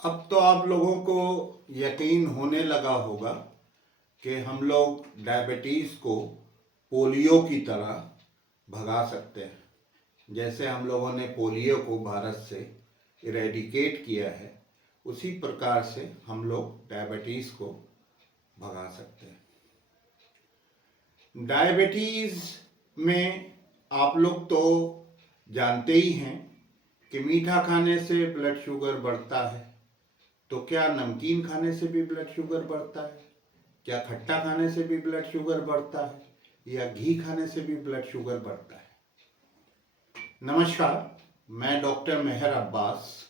अब तो आप लोगों को यकीन होने लगा होगा कि हम लोग डायबिटीज़ को पोलियो की तरह भगा सकते हैं। जैसे हम लोगों ने पोलियो को भारत से इरेडिकेट किया है, उसी प्रकार से हम लोग डायबिटीज़ को भगा सकते हैं। डायबिटीज़ में आप लोग तो जानते ही हैं कि मीठा खाने से ब्लड शुगर बढ़ता है। तो क्या नमकीन खाने से भी ब्लड शुगर बढ़ता है? क्या खट्टा खाने से भी ब्लड शुगर बढ़ता है? या घी खाने से भी ब्लड शुगर बढ़ता है? नमस्कार, मैं डॉक्टर मेहर अब्बास,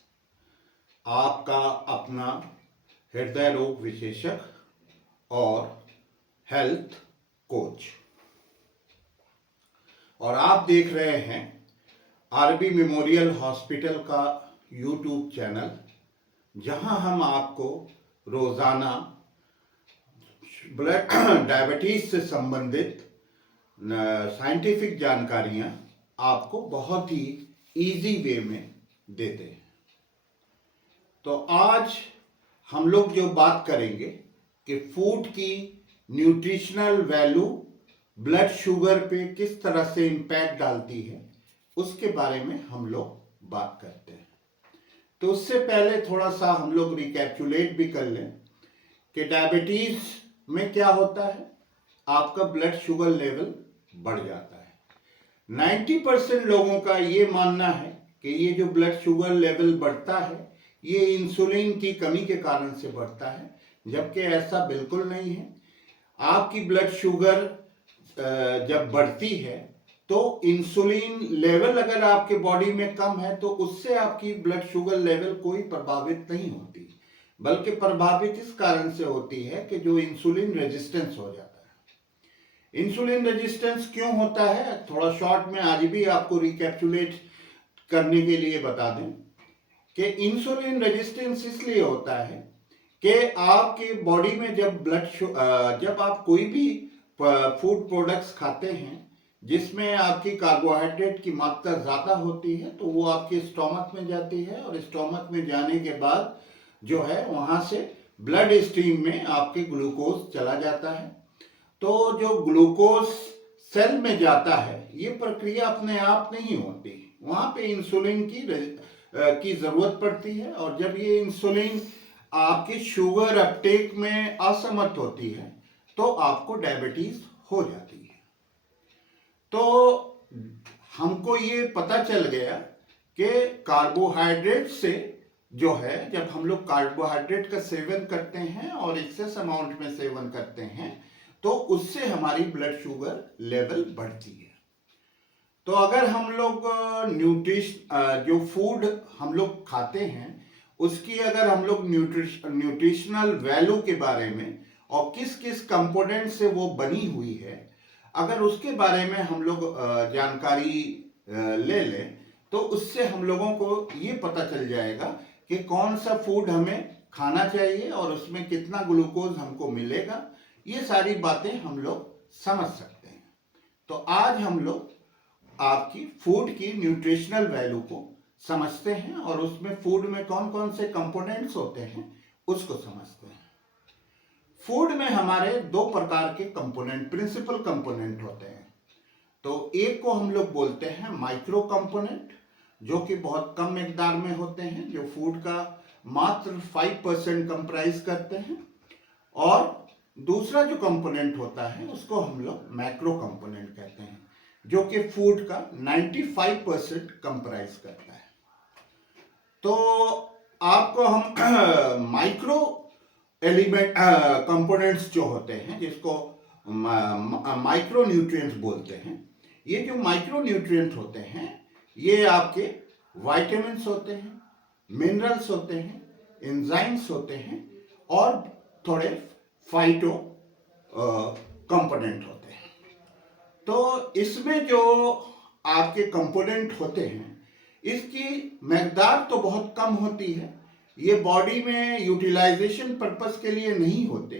आपका अपना हृदय रोग विशेषज्ञ और हेल्थ कोच, और आप देख रहे हैं आरबी मेमोरियल हॉस्पिटल का यूट्यूब चैनल, जहां हम आपको रोज़ाना ब्लड डायबिटीज से संबंधित साइंटिफिक जानकारियां आपको बहुत ही इजी वे में देते हैं। तो आज हम लोग जो बात करेंगे कि फूड की न्यूट्रिशनल वैल्यू ब्लड शुगर पे किस तरह से इम्पैक्ट डालती है, उसके बारे में हम लोग बात करते हैं। तो उससे पहले थोड़ा सा हम लोग रिकैप्चुलेट भी कर लें कि डायबिटीज में क्या होता है। आपका ब्लड शुगर लेवल बढ़ जाता है। 90% लोगों का ये मानना है कि ये जो ब्लड शुगर लेवल बढ़ता है, ये इंसुलिन की कमी के कारण से बढ़ता है, जबकि ऐसा बिल्कुल नहीं है। आपकी ब्लड शुगर जब बढ़ती है तो इंसुलिन लेवल अगर आपके बॉडी में कम है तो उससे आपकी ब्लड शुगर लेवल कोई प्रभावित नहीं होती, बल्कि प्रभावित इस कारण से होती है कि जो इंसुलिन रेजिस्टेंस हो जाता है। इंसुलिन रेजिस्टेंस क्यों होता है, थोड़ा शॉर्ट में आज भी आपको रिकैप्चुलेट करने के लिए बता दें कि इंसुलिन रेजिस्टेंस इसलिए होता है कि आपके बॉडी में जब आप कोई भी फूड प्रोडक्ट्स खाते हैं जिसमें आपकी कार्बोहाइड्रेट की मात्रा ज़्यादा होती है, तो वो आपके स्टोमक में जाती है, और स्टोमक में जाने के बाद जो है वहाँ से ब्लड स्ट्रीम में आपके ग्लूकोज चला जाता है। तो जो ग्लूकोज सेल में जाता है, ये प्रक्रिया अपने आप नहीं होती, वहाँ पे इंसुलिन की ज़रूरत पड़ती है, और जब ये इंसुलिन आपके शुगर अपटेक में असमर्थ होती है तो आपको डायबिटीज हो जाती है। तो हमको ये पता चल गया कि कार्बोहाइड्रेट से जो है, जब हम लोग कार्बोहाइड्रेट का सेवन करते हैं और एक्सेस अमाउंट में सेवन करते हैं, तो उससे हमारी ब्लड शुगर लेवल बढ़ती है। तो अगर हम लोग जो फूड हम लोग खाते हैं उसकी अगर हम लोग न्यूट्रिशनल वैल्यू के बारे में और किस किस कंपोनेंट से वो बनी हुई है, अगर उसके बारे में हम लोग जानकारी ले लें, तो उससे हम लोगों को ये पता चल जाएगा कि कौन सा फूड हमें खाना चाहिए और उसमें कितना ग्लूकोज हमको मिलेगा। ये सारी बातें हम लोग समझ सकते हैं। तो आज हम लोग आपकी फूड की न्यूट्रिशनल वैल्यू को समझते हैं और उसमें फूड में कौन कौन से कंपोनेंट्स होते हैं उसको समझते हैं। फूड में हमारे दो प्रकार के कंपोनेंट, प्रिंसिपल कंपोनेंट होते हैं। तो एक को हम लोग बोलते हैं माइक्रो कंपोनेंट, जो कि बहुत कम मिकदार में होते हैं, जो फूड का मात्र 5% कंप्राइज करते हैं। और दूसरा जो कंपोनेंट होता है उसको हम लोग मैक्रो कंपोनेंट कहते हैं, जो कि फूड का 95% कंप्राइज करता है। तो आपको हम माइक्रो एलिमेंट कंपोनेंट्स जो होते हैं, जिसको माइक्रो न्यूट्रिएंट्स बोलते हैं, ये जो माइक्रो न्यूट्रिएंट्स होते हैं ये आपके वाइटामिन्स होते हैं, मिनरल्स होते हैं, एंजाइम्स होते हैं, और थोड़े फाइटो कंपोनेंट होते हैं। तो इसमें जो आपके कंपोनेंट होते हैं इसकी मकदार तो बहुत कम होती है। ये बॉडी में यूटिलाइजेशन पर्पस के लिए नहीं होते,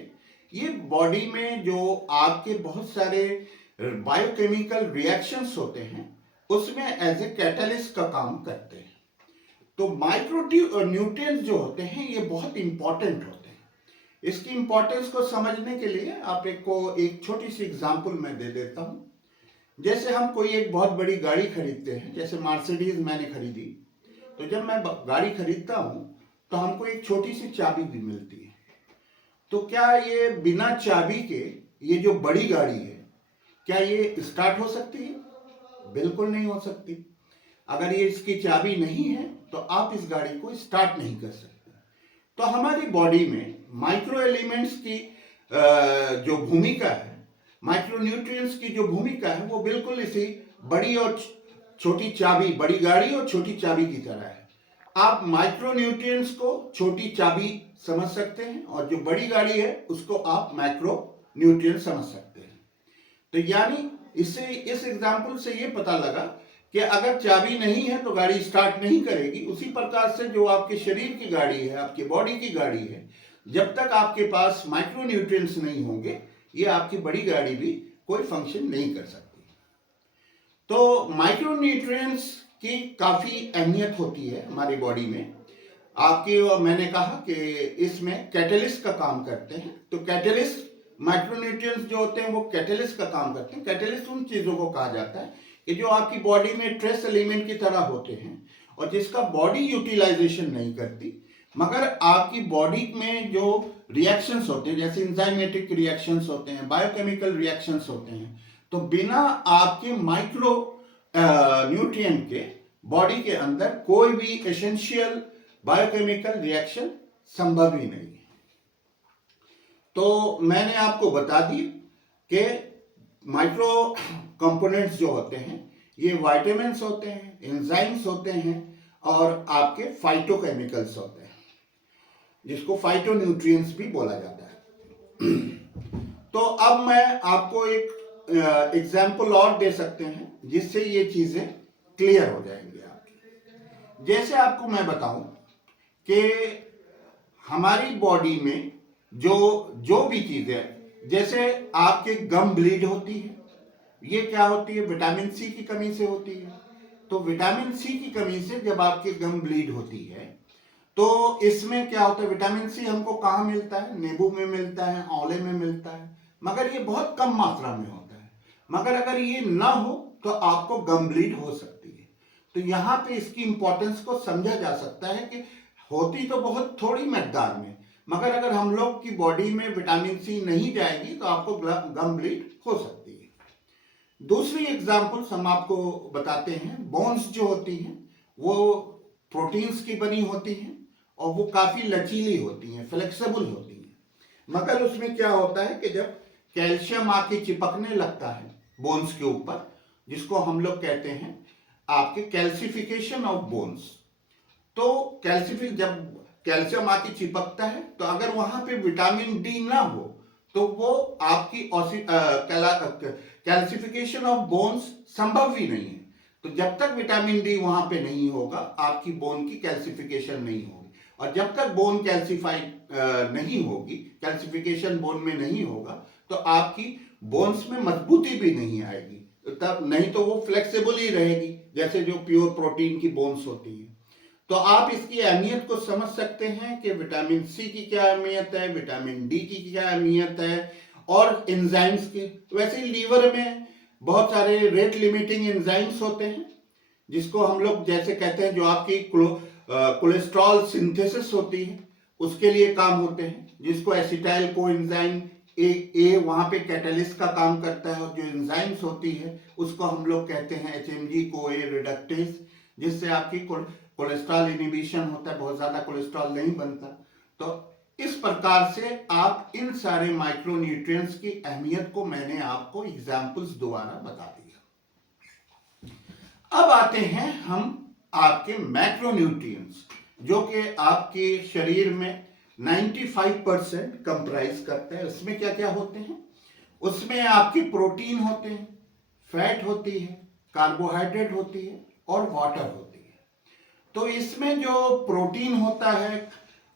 ये बॉडी में जो आपके बहुत सारे बायोकेमिकल रिएक्शंस होते हैं उसमें एज ए कैटलिस्ट का काम करते हैं। तो माइक्रो न्यूट्रिएंट्स जो होते हैं ये बहुत इंपॉर्टेंट होते हैं। इसकी इंपॉर्टेंस को समझने के लिए आप एक छोटी सी एग्जांपल मैं दे देता हूँ। जैसे हम कोई एक बहुत बड़ी गाड़ी खरीदते हैं, जैसे मर्सिडीज मैंने खरीदी, तो जब मैं गाड़ी खरीदता हूँ तो हमको एक छोटी सी चाबी भी मिलती है। तो क्या ये बिना चाबी के ये जो बड़ी गाड़ी है, क्या ये स्टार्ट हो सकती है? बिल्कुल नहीं हो सकती। अगर ये इसकी चाबी नहीं है तो आप इस गाड़ी को स्टार्ट नहीं कर सकते। तो हमारी बॉडी में माइक्रो एलिमेंट्स की जो भूमिका है, माइक्रो न्यूट्रिएंट्स की जो भूमिका है, वो बिल्कुल इसी बड़ी और छोटी चाबी, बड़ी गाड़ी और छोटी चाबी की तरह है। आप माइक्रो न्यूट्रिएंट्स को छोटी चाबी समझ सकते हैं और जो बड़ी गाड़ी है उसको आप मैक्रो न्यूट्रिएंट समझ सकते हैं। तो यानी इससे, इस एग्जाम्पल से ये पता लगा कि अगर चाबी नहीं है तो गाड़ी स्टार्ट नहीं करेगी। उसी प्रकार से जो आपके शरीर की गाड़ी है, आपकी बॉडी की गाड़ी है, जब तक आपके पास माइक्रो न्यूट्रिएंट्स नहीं होंगे, ये आपकी बड़ी गाड़ी भी कोई फंक्शन नहीं कर सकती। तो माइक्रो न्यूट्रिएंट्स की काफी अहमियत होती है हमारी बॉडी में। आपकी, और मैंने कहा कि इसमें कैटलिस्ट का काम करते हैं। तो कैटलिस्ट, माइक्रोन्यूट्रिएंट्स जो होते हैं वो कैटलिस्ट का काम करते हैं। कैटलिस्ट उन चीजों को कहा जाता है कि जो आपकी बॉडी में ट्रेस एलिमेंट की तरह होते हैं और जिसका बॉडी यूटिलाइजेशन नहीं करती, मगर आपकी बॉडी में जो रिएक्शंस होते हैं, जैसे इंजाइमेटिक रिएक्शंस होते हैं, बायोकेमिकल रिएक्शंस होते हैं, तो बिना आपके माइक्रो न्यूट्रिएंट के बॉडी के अंदर कोई भी एसेंशियल बायोकेमिकल रिएक्शन संभव ही नहीं है। तो मैंने आपको बता दी कि माइक्रो कंपोनेंट्स जो होते हैं ये विटामिन्स होते हैं, एंजाइम्स होते हैं और आपके फाइटोकेमिकल्स होते हैं, जिसको फाइटोन्यूट्रिएंट्स भी बोला जाता है। तो अब मैं आपको एक एग्जाम्पल और दे सकते हैं जिससे ये चीजें क्लियर हो जाएंगी आपकी। जैसे आपको मैं बताऊं कि हमारी बॉडी में जो भी चीजें, जैसे आपके गम ब्लीड होती है, ये क्या होती है? विटामिन सी की कमी से होती है। तो विटामिन सी की कमी से जब आपके गम ब्लीड होती है तो इसमें क्या होता है? विटामिन सी हमको कहाँ मिलता है? नींबू में मिलता है, आंवले में मिलता है, मगर ये बहुत कम मात्रा में होता है। मगर अगर ये ना हो तो आपको गम ब्लीड हो सकती है। तो यहाँ पे इसकी इंपॉर्टेंस को समझा जा सकता है कि होती तो बहुत थोड़ी मकदार में, मगर अगर हम लोग की बॉडी में विटामिन सी नहीं जाएगी तो आपको गम ब्लीड हो सकती है। दूसरी एग्जांपल्स हम आपको बताते हैं। बोन्स जो होती हैं वो प्रोटीन्स की बनी होती हैं और वो काफी लचीली होती हैं, फ्लेक्सिबल होती हैं, मगर उसमें क्या होता है कि जब कैल्शियम आके चिपकने लगता है बोन्स के ऊपर, जिसको हम लोग कहते हैं आपके कैल्सिफिकेशन ऑफ बोन्स, तो जब कैल्शियम आके चिपकता है तो अगर वहां पे विटामिन डी ना हो तो वो आपकी कैल्सिफिकेशन ऑफ बोन्स संभव ही नहीं है। तो जब तक विटामिन डी वहां पे नहीं होगा आपकी बोन की कैल्सिफिकेशन नहीं होगी, और जब तक बोन कैल्सिफाइड नहीं होगी, कैल्सिफिकेशन बोन में नहीं होगा, तो आपकी बोन्स में मजबूती भी नहीं आएगी। तब नहीं तो वो फ्लेक्सिबल ही रहेगी जैसे जो प्योर प्रोटीन की बोन्स होती है। तो आप इसकी अहमियत को समझ सकते हैं कि विटामिन सी की क्या अहमियत है, विटामिन डी की क्या अहमियत है, और एंजाइम्स की। वैसे लीवर में बहुत सारे रेट लिमिटिंग एंजाइम्स होते हैं, जिसको हम लोग जैसे कहते हैं, जो आपकी कोलेस्ट्रॉल सिंथेसिस होती है उसके लिए काम होते हैं, जिसको एसिटाइल कोएंजाइम ए वहां पे कैटलिस्ट का काम करता है, और जो एंजाइम्स होती है उसको हम लोग कहते हैं HMG CoA रिडक्टेज, जिससे आपकी कोलेस्ट्रॉल इनिबिशन होता है, बहुत ज्यादा कोलेस्ट्रॉल नहीं बनता। तो इस प्रकार से आप इन सारे माइक्रोन्यूट्रिएंट्स की अहमियत को मैंने आपको एग्जाम्पल्स द्वारा बता दिया। अब आते हैं हम आपके मैक्रोन्यूट्रिएंट्स, जो कि आपके शरीर में 95% कंप्राइज करते हैं। उसमें क्या क्या होते हैं? उसमें आपकी प्रोटीन होते हैं, फैट होती है, कार्बोहाइड्रेट होती है और वाटर होती है। तो इसमें जो प्रोटीन होता है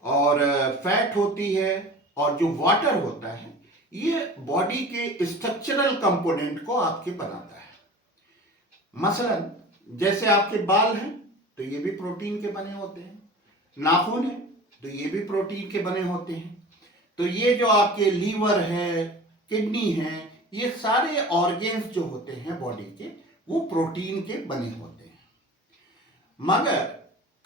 और फैट होती है और जो वाटर होता है, ये बॉडी के स्ट्रक्चरल कंपोनेंट को आपके बनाता है। मसलन जैसे आपके बाल हैं, तो ये भी प्रोटीन के बने होते हैं। नाखून है तो ये भी प्रोटीन के बने होते हैं। तो ये जो आपके लीवर है, किडनी है, ये सारे ऑर्गेन्स जो होते हैं बॉडी के, वो प्रोटीन के बने होते हैं। मगर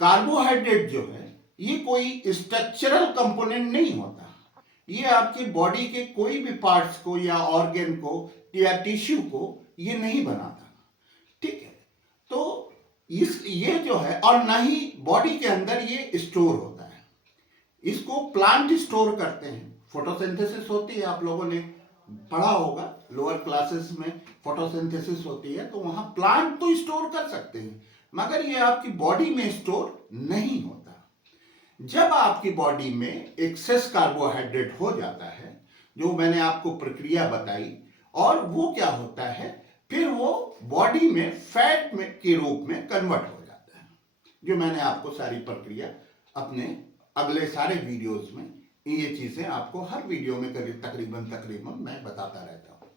कार्बोहाइड्रेट जो है ये कोई स्ट्रक्चरल कंपोनेंट नहीं होता। ये आपकी बॉडी के कोई भी पार्ट्स को या ऑर्गन को या टिश्यू को ये नहीं बनाता, ठीक है। तो ये जो है, और ना ही बॉडी के अंदर ये स्टोर होता है। इसको प्लांट स्टोर करते हैं, फोटोसिंथेसिस होती है, आप लोगों ने पढ़ा होगा लोअर क्लासेस में, फोटोसिंथेसिस होती है, तो वहां प्लांट तो स्टोर कर सकते हैं, मगर ये आपकी बॉडी में स्टोर नहीं होता। जब आपकी बॉडी में एक्सेस कार्बोहाइड्रेट हो जाता है, जो मैंने आपको प्रक्रिया बताई, और वो क्या होता है, फिर वो बॉडी में फैट में के रूप में कन्वर्ट हो जाता है। जो मैंने आपको सारी प्रक्रिया अपने अगले सारे वीडियोस में, ये चीजें आपको हर वीडियो में तकरीबन मैं बताता रहता हूं।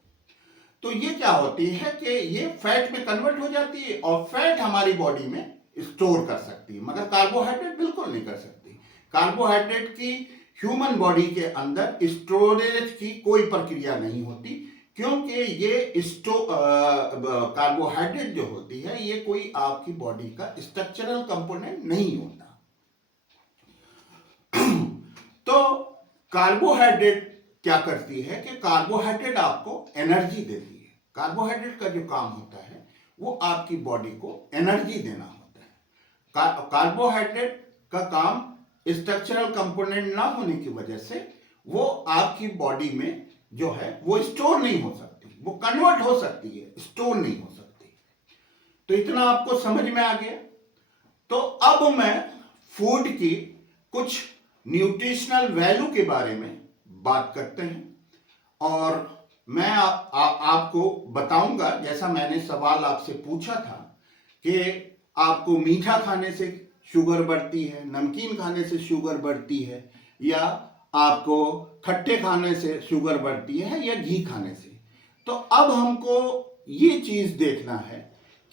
तो ये क्या होती है कि ये फैट में कन्वर्ट हो जाती है, और फैट हमारी बॉडी में स्टोर कर सकती है, मगर कार्बोहाइड्रेट बिल्कुल नहीं कर सकती। कार्बोहाइड्रेट की ह्यूमन बॉडी के अंदर स्टोरेज की कोई प्रक्रिया नहीं होती, क्योंकि ये कार्बोहाइड्रेट जो होती है ये कोई आपकी बॉडी का स्ट्रक्चरल कंपोनेंट नहीं होता। तो कार्बोहाइड्रेट क्या करती है कि कार्बोहाइड्रेट आपको एनर्जी देती है। कार्बोहाइड्रेट का जो काम होता है वो आपकी बॉडी को एनर्जी देना होता है। कार्बोहाइड्रेट का काम स्ट्रक्चरल कंपोनेंट ना होने की वजह से वो आपकी बॉडी में जो है वो स्टोर नहीं हो सकती, वो कन्वर्ट हो सकती है, स्टोर नहीं हो सकती। तो इतना आपको समझ में आ गया। तो अब मैं फूड की कुछ न्यूट्रिशनल वैल्यू के बारे में बात करते हैं, और मैं आपको बताऊंगा, जैसा मैंने सवाल आपसे पूछा था कि आपको मीठा खाने से शुगर बढ़ती है, नमकीन खाने से शुगर बढ़ती है, या आपको खट्टे खाने से शुगर बढ़ती है, या घी खाने से। तो अब हमको ये चीज देखना है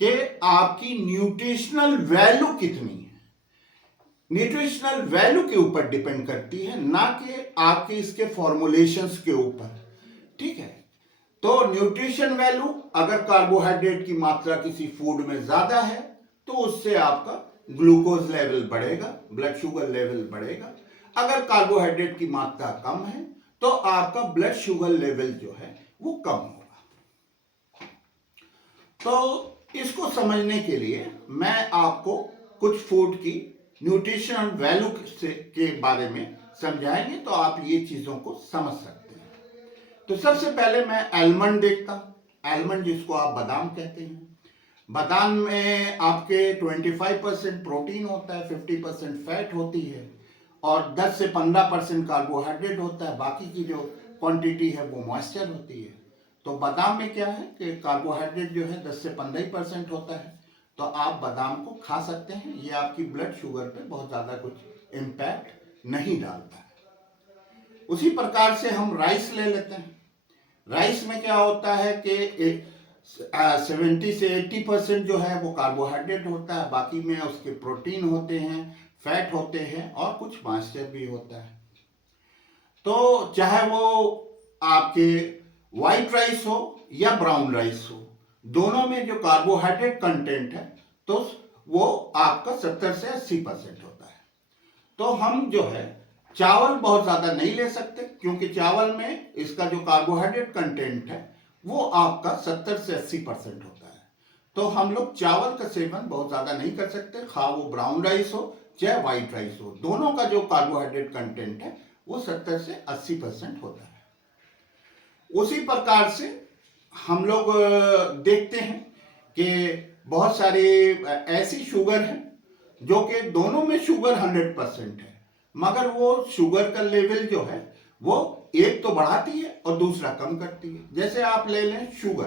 कि आपकी न्यूट्रिशनल वैल्यू कितनी है। न्यूट्रिशनल वैल्यू के ऊपर डिपेंड करती है, ना कि आपके इसके फॉर्मुलेशंस के ऊपर, ठीक है। तो न्यूट्रिशन वैल्यू, अगर कार्बोहाइड्रेट की मात्रा किसी फूड में ज्यादा है तो उससे आपका ग्लूकोज लेवल बढ़ेगा, ब्लड शुगर लेवल बढ़ेगा। अगर कार्बोहाइड्रेट की मात्रा कम है तो आपका ब्लड शुगर लेवल जो है वो कम होगा। तो इसको समझने के लिए मैं आपको कुछ फूड की न्यूट्रिशनल वैल्यू के बारे में समझाएंगे, तो आप ये चीजों को समझ सकते हैं। तो सबसे पहले मैं आलमंड देखता हूं। आलमंड जिसको आप बादाम कहते हैं। बादाम में आपके 25% प्रोटीन होता है, 50% फैट होती है, और 10 से 15% कार्बोहाइड्रेट होता है। बाकी की जो क्वांटिटी है वो मॉइस्चर होती है। तो बादाम में क्या है कि कार्बोहाइड्रेट जो है 10 से 15% होता है, तो आप बादाम को खा सकते हैं। ये आपकी ब्लड शुगर पे बहुत ज़्यादा कुछ इम्पैक्ट नहीं डालता है। उसी प्रकार से हम राइस ले लेते हैं। राइस में क्या होता है कि 70 से 80% जो है वो कार्बोहाइड्रेट होता है, बाकी में उसके प्रोटीन होते हैं, फैट होते हैं, और कुछ मॉइस्चर भी होता है। तो चाहे वो आपके वाइट राइस हो या ब्राउन राइस हो, दोनों में जो कार्बोहाइड्रेट कंटेंट है तो वो आपका 70 से 80% होता है। तो हम जो है चावल बहुत ज्यादा नहीं ले सकते, क्योंकि चावल में इसका जो कार्बोहाइड्रेट कंटेंट है वो आपका 70 से 80% होता है। तो हम लोग चावल का सेवन बहुत ज्यादा नहीं कर सकते, खा वो ब्राउन राइस हो चाहे व्हाइट राइस हो, दोनों का जो कार्बोहाइड्रेट कंटेंट है वो 70 से 80% होता है। उसी प्रकार से हम लोग देखते हैं कि बहुत सारे ऐसी शुगर है जो कि दोनों में शुगर 100% है, मगर वो शुगर का लेवल जो है वो एक तो बढ़ाती है और दूसरा कम करती है। जैसे आप ले लें शुगर,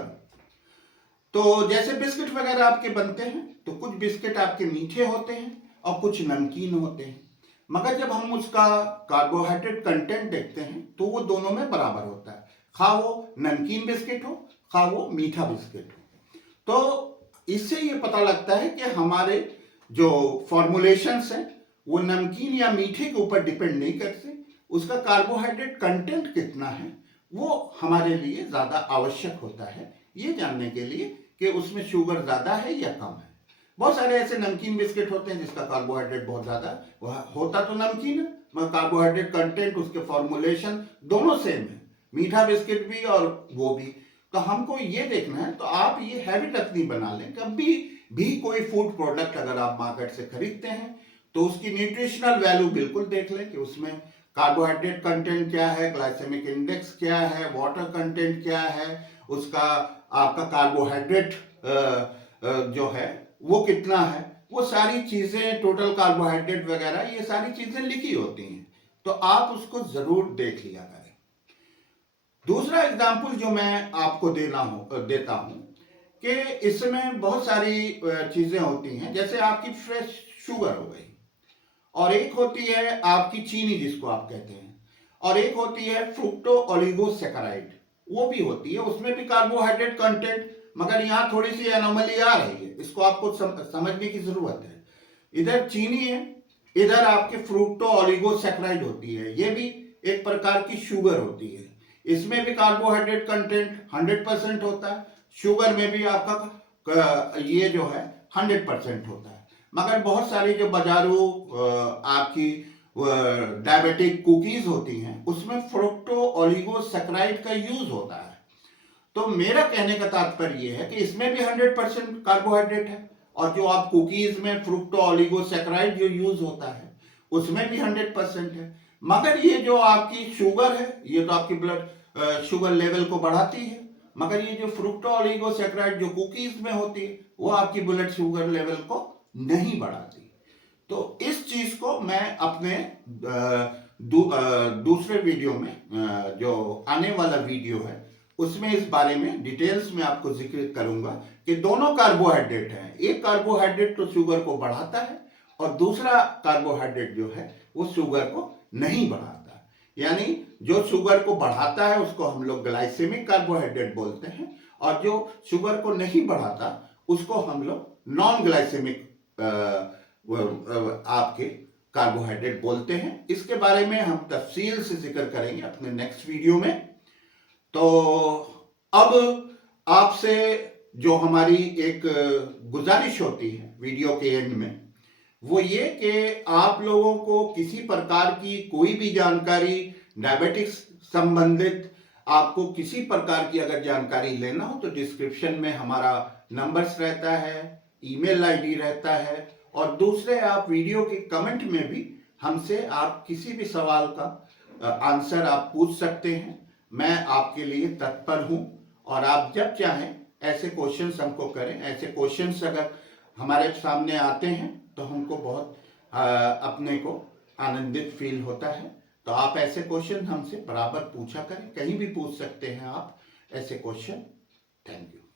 तो जैसे बिस्किट वगैरह आपके बनते हैं, तो कुछ बिस्किट आपके मीठे होते हैं और कुछ नमकीन होते हैं, मगर जब हम उसका कार्बोहाइड्रेट कंटेंट देखते हैं तो वो दोनों में बराबर होता है, खा वो नमकीन बिस्किट हो खा वो मीठा बिस्किट हो। तो इससे ये पता लगता है कि हमारे जो फॉर्मुलेशंस हैं वो नमकीन या मीठे के ऊपर डिपेंड नहीं करते, उसका कार्बोहाइड्रेट कंटेंट कितना है वो हमारे लिए ज़्यादा आवश्यक होता है ये जानने के लिए कि उसमें शुगर ज़्यादा है या कम है। बहुत सारे ऐसे नमकीन बिस्किट होते हैं जिसका कार्बोहाइड्रेट बहुत ज़्यादा होता तो नमकीन है मगर कार्बोहाइड्रेट कंटेंट उसके फॉर्मुलेशन दोनों सेम है, मीठा बिस्किट भी और वो भी। तो हमको ये देखना है, तो आप ये हैबिट अपनी बना लें, कभी भी कोई फूड प्रोडक्ट अगर आप मार्केट से खरीदते हैं तो उसकी न्यूट्रिशनल वैल्यू बिल्कुल देख लें कि उसमें कार्बोहाइड्रेट कंटेंट क्या है, ग्लाइसेमिक इंडेक्स क्या है, वाटर कंटेंट क्या है, उसका आपका कार्बोहाइड्रेट जो है वो कितना है, वो सारी चीजें, टोटल कार्बोहाइड्रेट वगैरह ये सारी चीजें लिखी होती हैं, तो आप उसको जरूर देख लिया करें। दूसरा एग्जाम्पल जो मैं आपको देता हूं कि इसमें बहुत सारी चीजें होती हैं, जैसे आपकी फ्रेश शुगर हो गई, और एक होती है आपकी चीनी जिसको आप कहते हैं, और एक होती है फ्रुक्टो ओलिगोसैकेराइड, वो भी होती है, उसमें भी कार्बोहाइड्रेट कंटेंट, मगर यहाँ थोड़ी सी एनोमली आ रही है, इसको आपको समझने की जरूरत है। इधर चीनी है, इधर आपके फ्रुक्टो ओलिगोसैकेराइड होती है, ये भी एक प्रकार की शुगर होती है, इसमें भी कार्बोहाइड्रेट कंटेंट 100% होता है, शुगर में भी आपका ये जो है 100% होता है। मगर बहुत सारी जो बाजारू आपकी डायबिटिक कुकीज होती हैं उसमें फ्रुक्टो ओलिगोसैकेराइड का यूज होता है। तो मेरा कहने का तात्पर्य यह है कि इसमें भी 100% कार्बोहाइड्रेट है, और जो आप कुकीज में फ्रुक्टो ओलिगोसैकेराइड जो यूज होता है उसमें भी 100% है। मगर ये जो आपकी शुगर है ये तो आपकी ब्लड शुगर लेवल को बढ़ाती है, मगर ये जो फ्रुक्टो ओलिगोसैकेराइड जो कुकीज में होती है वो आपकी ब्लड शुगर लेवल को नहीं बढ़ाती। तो इस चीज को मैं अपने दूसरे वीडियो में जो आने वाला वीडियो है उसमें इस बारे में डिटेल्स में आपको जिक्र करूंगा कि दोनों कार्बोहाइड्रेट हैं, एक कार्बोहाइड्रेट तो शुगर को बढ़ाता है और दूसरा कार्बोहाइड्रेट जो है वो शुगर को नहीं बढ़ाता। यानी जो शुगर को बढ़ाता है उसको हम लोग ग्लाइसेमिक कार्बोहाइड्रेट बोलते हैं, और जो शुगर को नहीं बढ़ाता उसको हम लोग नॉन ग्लाइसेमिक आपके कार्बोहाइड्रेट बोलते हैं। इसके बारे में हम तफसील से जिक्र करेंगे अपने नेक्स्ट वीडियो में। तो अब आपसे जो हमारी एक गुजारिश होती है वीडियो के एंड में वो ये कि आप लोगों को किसी प्रकार की कोई भी जानकारी डायबिटिक्स संबंधित, आपको किसी प्रकार की अगर जानकारी लेना हो तो डिस्क्रिप्शन में हमारा नंबर्स रहता है, ईमेल आईडी रहता है, और दूसरे आप वीडियो के कमेंट में भी हमसे आप किसी भी सवाल का आंसर आप पूछ सकते हैं। मैं आपके लिए तत्पर हूं, और आप जब चाहें ऐसे क्वेश्चंस हमको करें। ऐसे क्वेश्चंस अगर हमारे सामने आते हैं तो हमको बहुत अपने को आनंदित फील होता है। तो आप ऐसे क्वेश्चन हमसे बराबर पूछा करें, कहीं भी पूछ सकते हैं आप ऐसे क्वेश्चन। Thank you.